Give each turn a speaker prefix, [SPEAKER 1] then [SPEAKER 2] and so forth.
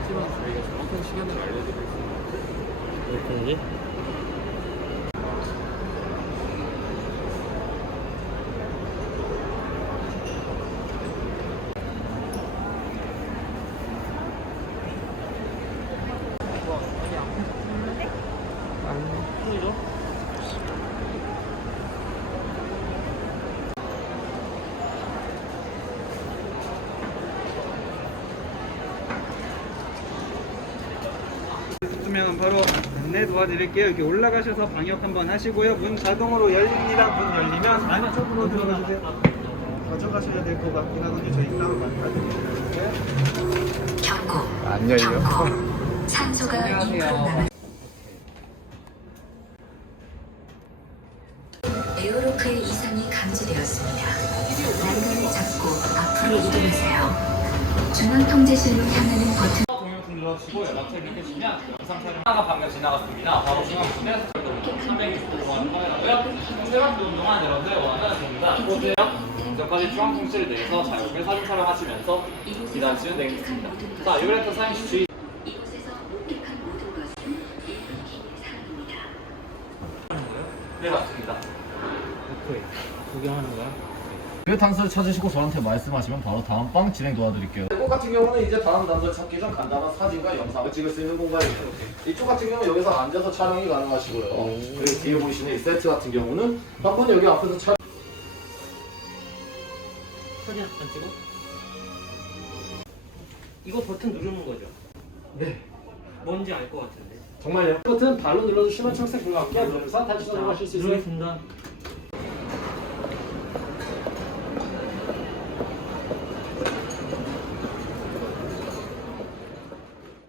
[SPEAKER 1] 하지만 저희가 정확한 시간을 알려드릴 수 있는 거죠.
[SPEAKER 2] 이렇게
[SPEAKER 3] 그러면 바로 안내 도와드릴게요. 이렇게 올라가셔서 방역 한번 하시고요. 문 자동으로 열립니다. 문 열리면 안쪽으로 들어가주세요. 가져가셔야 될 것 같긴 하거든요. 저희 따로 받아드릴게요.
[SPEAKER 4] 경고.
[SPEAKER 1] 안 열려?
[SPEAKER 4] 경고. 산소가 2% 남았. 에어로크의 이상이 감지되었습니다. 난간을 잡고 앞으로 이동하세요. 중앙 통제실로 향하는 버튼.
[SPEAKER 5] 눌러주시고 연락처 입력해주시면 영상 촬영 하나가 방금 지나갔습니다. 바로 중앙부에 360도 보안 카메라고요. 세 번째 운동한 여러분들 원하는 겁니다. 보세요. 전까지 중앙 통치를 내서 자유롭게 사진 촬영하시면서 기다리시면 되겠습니다. 자, 유레터 사인 주의. 네, 맞습니다.
[SPEAKER 2] 오케이 구경하는 거야?
[SPEAKER 1] 그 단서를 찾으시고 저한테 말씀하시면 바로 다음 방 진행 도와드릴게요.
[SPEAKER 6] 이곳 같은 경우는 이제 다음 단서 찾기 전 간단한 사진과 영상을 찍을 수 있는 공간이에요. 이쪽 같은 경우는 여기서 앉아서 촬영이 가능하시고요. 그리고 뒤에 보시는 이 세트 같은 경우는 한번 여기 앞에서 촬영.
[SPEAKER 2] 사진 안 찍어? 이거 버튼 누르는 거죠?
[SPEAKER 6] 네.
[SPEAKER 2] 뭔지 알 것 같은데
[SPEAKER 6] 정말요? 버튼 발로 눌러주시면 초록색 불과 함께 누르면서 다시
[SPEAKER 2] 자,
[SPEAKER 6] 넘어가실 수 있어요.
[SPEAKER 2] 누르겠습니다